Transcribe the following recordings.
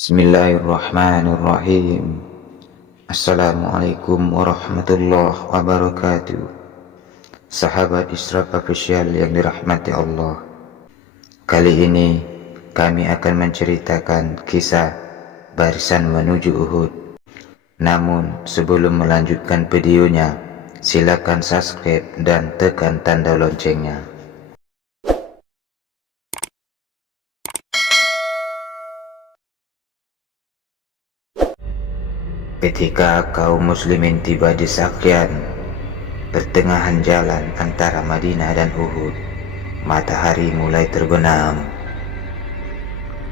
Bismillahirrahmanirrahim. Assalamualaikum warahmatullahi wabarakatuh. Sahabat Isra Official yang dirahmati Allah, kali ini kami akan menceritakan kisah barisan menuju Uhud. Namun sebelum melanjutkan videonya, silakan subscribe dan tekan tanda loncengnya. Ketika kaum muslimin tiba di Sakyan, pertengahan jalan antara Madinah dan Uhud, matahari mulai terbenam.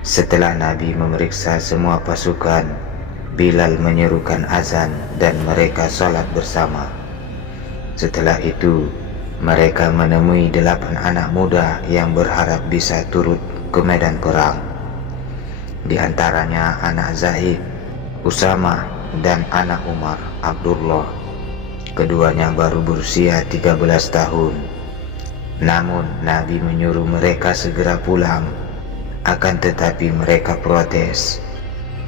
Setelah Nabi memeriksa semua pasukan, Bilal menyerukan azan dan mereka salat bersama. Setelah itu, mereka menemui 8 anak muda yang berharap bisa turut ke medan perang. Di antaranya anak Zaid, Usama, dan anak Umar, Abdullah. Keduanya baru berusia 13 tahun. Namun Nabi menyuruh mereka segera pulang. Akan tetapi mereka protes,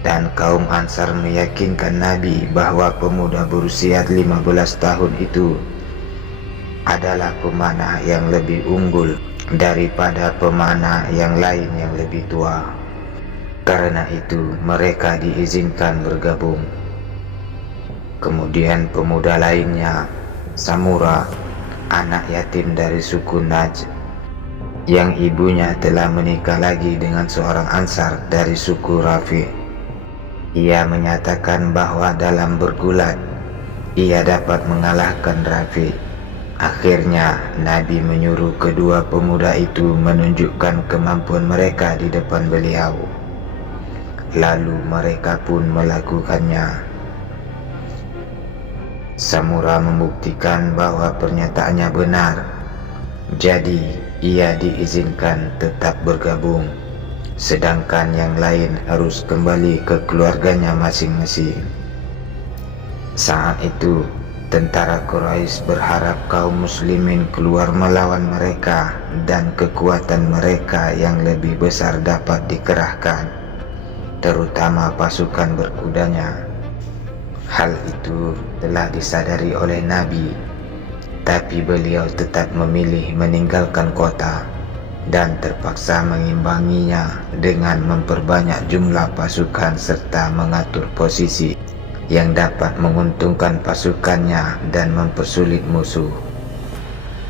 dan kaum Ansar meyakinkan Nabi bahwa pemuda berusia 15 tahun itu adalah pemanah yang lebih unggul daripada pemanah yang lain yang lebih tua. Karena itu mereka diizinkan bergabung. Kemudian pemuda lainnya, Samura, anak yatim dari suku Najd, yang ibunya telah menikah lagi dengan seorang Ansar dari suku Rafi'. Ia menyatakan bahwa dalam bergulat ia dapat mengalahkan Rafi'. Akhirnya Nabi menyuruh kedua pemuda itu menunjukkan kemampuan mereka di depan beliau. Lalu mereka pun melakukannya. Samura membuktikan bahwa pernyataannya benar, jadi ia diizinkan tetap bergabung, sedangkan yang lain harus kembali ke keluarganya masing-masing. Saat itu, tentara Quraisy berharap kaum muslimin keluar melawan mereka dan kekuatan mereka yang lebih besar dapat dikerahkan, terutama pasukan berkudanya. Hal itu telah disadari oleh Nabi, tapi beliau tetap memilih meninggalkan kota dan terpaksa mengimbanginya dengan memperbanyak jumlah pasukan serta mengatur posisi yang dapat menguntungkan pasukannya dan mempersulit musuh.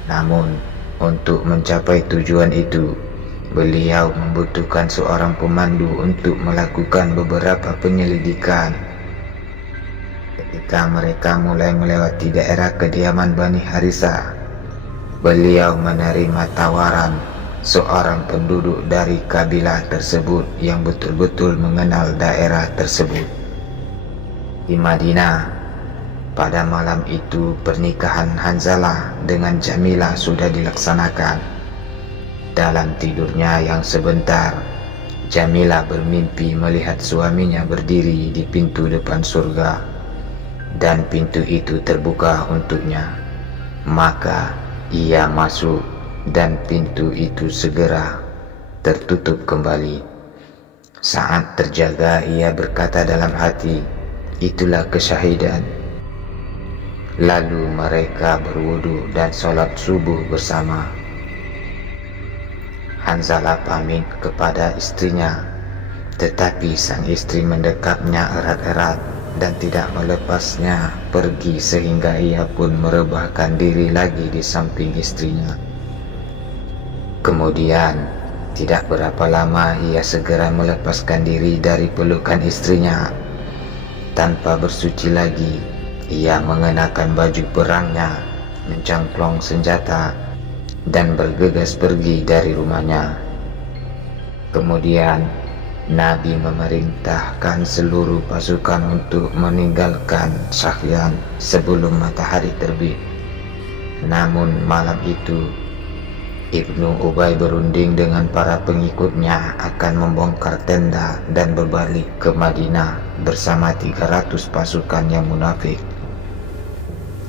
Namun, untuk mencapai tujuan itu, beliau membutuhkan seorang pemandu untuk melakukan beberapa penyelidikan. Ketika mereka mulai melewati daerah kediaman Bani Harithah, beliau menerima tawaran seorang penduduk dari kabilah tersebut yang betul-betul mengenal daerah tersebut. Di Madinah, pada malam itu pernikahan Hanzalah dengan Jamilah sudah dilaksanakan. Dalam tidurnya yang sebentar, Jamilah bermimpi melihat suaminya berdiri di pintu depan surga, dan pintu itu terbuka untuknya. Maka ia masuk dan pintu itu segera tertutup kembali. Saat terjaga, ia berkata dalam hati, itulah kesyahidan. Lalu mereka berwudu dan sholat subuh bersama. Hanzalah pamit kepada istrinya, tetapi sang istri mendekapnya erat-erat dan tidak melepasnya pergi, sehingga ia pun merebahkan diri lagi di samping istrinya. Kemudian tidak berapa lama ia segera melepaskan diri dari pelukan istrinya. Tanpa bersuci lagi, ia mengenakan baju perangnya, mencangklong senjata, dan bergegas pergi dari rumahnya. Kemudian Nabi memerintahkan seluruh pasukan untuk meninggalkan Sakyan sebelum matahari terbit. Namun malam itu, Ibnu Ubay berunding dengan para pengikutnya akan membongkar tenda dan berbalik ke Madinah bersama 300 pasukan yang munafik.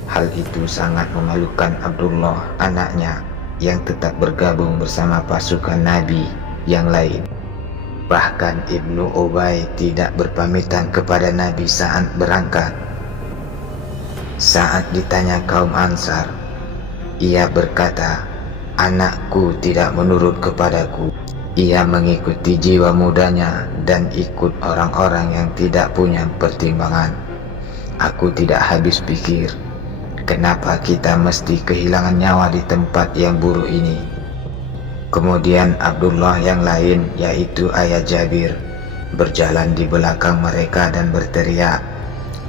Hal itu sangat memalukan Abdullah, anaknya, yang tetap bergabung bersama pasukan Nabi yang lain. Bahkan Ibnu Ubay tidak berpamitan kepada Nabi saat berangkat. Saat ditanya kaum Ansar, ia berkata, "Anakku tidak menurut kepadaku. Ia mengikuti jiwa mudanya dan ikut orang-orang yang tidak punya pertimbangan. Aku tidak habis pikir, kenapa kita mesti kehilangan nyawa di tempat yang buruk ini." Kemudian Abdullah yang lain, yaitu ayah Jabir, berjalan di belakang mereka dan berteriak,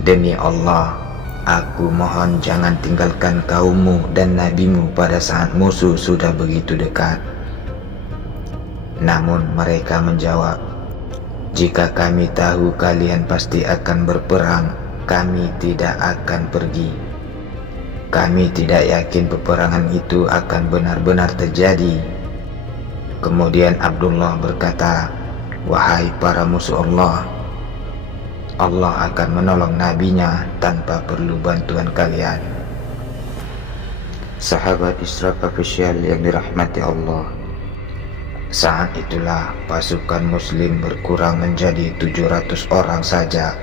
"Demi Allah, aku mohon jangan tinggalkan kaummu dan nabimu pada saat musuh sudah begitu dekat." Namun mereka menjawab, "Jika kami tahu kalian pasti akan berperang, kami tidak akan pergi. Kami tidak yakin peperangan itu akan benar-benar terjadi." Kemudian Abdullah berkata, "Wahai para musuh Allah, Allah akan menolong nabinya tanpa perlu bantuan kalian." Sahabat Israq Official yang dirahmati Allah, saat itulah pasukan muslim berkurang menjadi 700 orang saja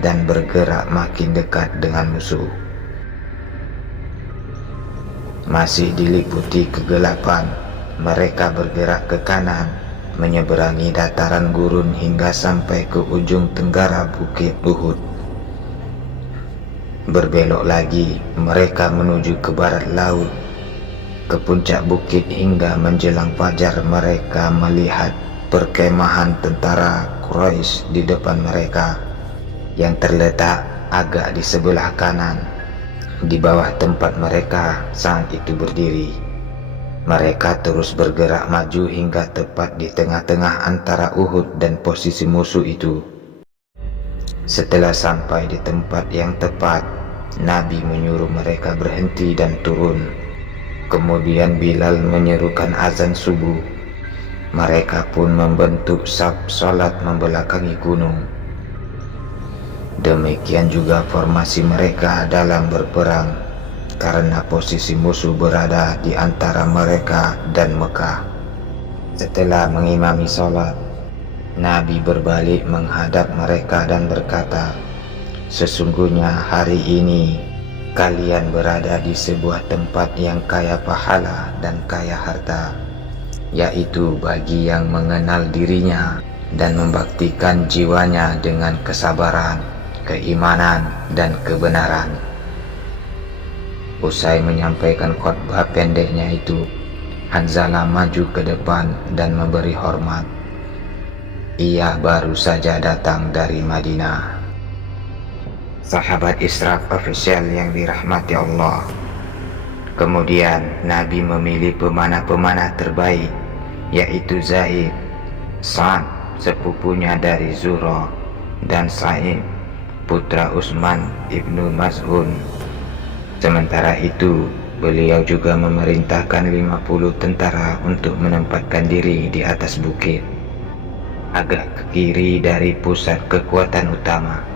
dan bergerak makin dekat dengan musuh. Masih diliputi kegelapan, mereka bergerak ke kanan, menyeberangi dataran gurun hingga sampai ke ujung tenggara bukit Uhud. Berbelok lagi, mereka menuju ke barat laut, ke puncak bukit hingga menjelang fajar mereka melihat perkemahan tentara Quraisy di depan mereka yang terletak agak di sebelah kanan, di bawah tempat mereka saat itu berdiri. Mereka terus bergerak maju hingga tepat di tengah-tengah antara Uhud dan posisi musuh itu. Setelah sampai di tempat yang tepat, Nabi menyuruh mereka berhenti dan turun. Kemudian Bilal menyerukan azan subuh. Mereka pun membentuk saf salat membelakangi gunung. Demikian juga formasi mereka dalam berperang, karena posisi musuh berada di antara mereka dan Mekah. Setelah mengimami salat, Nabi berbalik menghadap mereka dan berkata, "Sesungguhnya hari ini kalian berada di sebuah tempat yang kaya pahala dan kaya harta, yaitu bagi yang mengenal dirinya dan membaktikan jiwanya dengan kesabaran, keimanan, dan kebenaran." Usai menyampaikan khutbah pendeknya itu, Hanzalah maju ke depan dan memberi hormat. Ia baru saja datang dari Madinah. Sahabat Israq Official yang dirahmati Allah, kemudian Nabi memilih pemanah-pemanah terbaik, yaitu Zaid, Sa'ad sepupunya dari Zuhra, dan Sa'id putra Utsman ibnu Maz'un. Sementara itu beliau juga memerintahkan 50 tentara untuk menempatkan diri di atas bukit, agak ke kiri dari pusat kekuatan utama.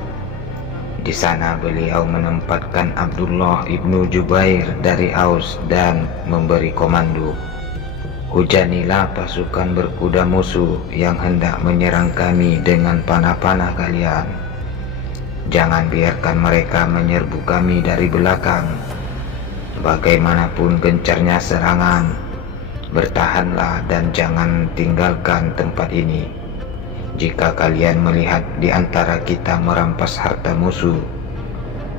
Di sana beliau menempatkan Abdullah ibnu Jubair dari Aus dan memberi komando, "Hujanilah pasukan berkuda musuh yang hendak menyerang kami dengan panah-panah kalian. Jangan biarkan mereka menyerbu kami dari belakang. Bagaimanapun gencarnya serangan, bertahanlah dan jangan tinggalkan tempat ini. Jika kalian melihat di antara kita merampas harta musuh,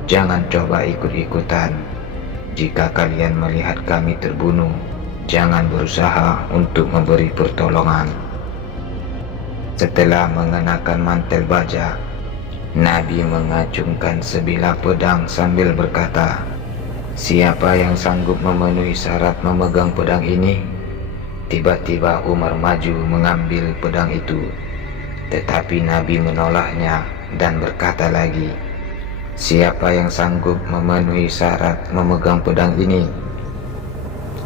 jangan coba ikut-ikutan. Jika kalian melihat kami terbunuh, jangan berusaha untuk memberi pertolongan." Setelah mengenakan mantel baja, Nabi mengacungkan sebilah pedang sambil berkata, "Siapa yang sanggup memenuhi syarat memegang pedang ini?" Tiba-tiba Umar maju mengambil pedang itu, tetapi Nabi menolaknya dan berkata lagi, "Siapa yang sanggup memenuhi syarat memegang pedang ini?"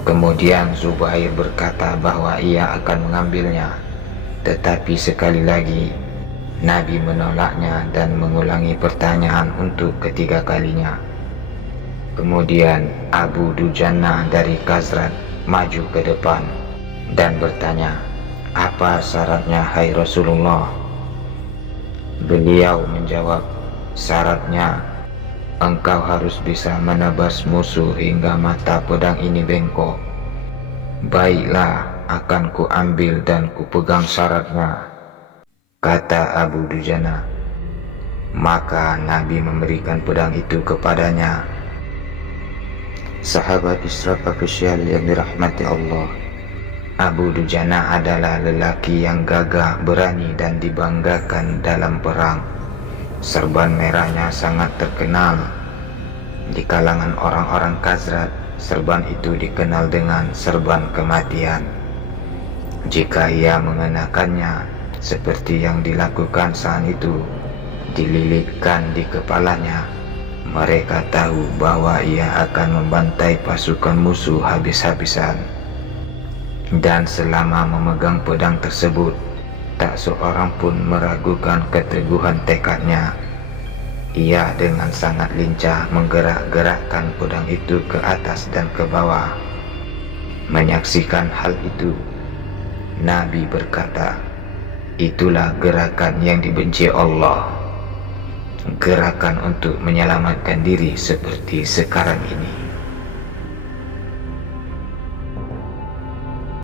Kemudian Zubair berkata bahwa ia akan mengambilnya, tetapi sekali lagi Nabi menolaknya dan mengulangi pertanyaan untuk ketiga kalinya. Kemudian Abu Dujannah dari Khazraj maju ke depan dan bertanya, "Apa syaratnya, hai Rasulullah?" Beliau menjawab, "Syaratnya, engkau harus bisa menebas musuh hingga mata pedang ini bengkok." "Baiklah, akan kuambil dan kupegang syaratnya," kata Abu Dujana. Maka Nabi memberikan pedang itu kepadanya. Sahabat Isra Official yang dirahmati Allah, Abu Dujana adalah lelaki yang gagah, berani dan dibanggakan dalam perang. Serban merahnya sangat terkenal di kalangan orang-orang Khazraj. Serban itu dikenal dengan serban kematian. Jika ia mengenakannya seperti yang dilakukan saat itu, dililitkan di kepalanya, mereka tahu bahwa ia akan membantai pasukan musuh habis-habisan. Dan selama memegang pedang tersebut, tak seorang pun meragukan keteguhan tekadnya. Ia dengan sangat lincah menggerak-gerakkan pedang itu ke atas dan ke bawah. Menyaksikan hal itu, Nabi berkata, "Itulah gerakan yang dibenci Allah. Gerakan untuk menyelamatkan diri seperti sekarang ini."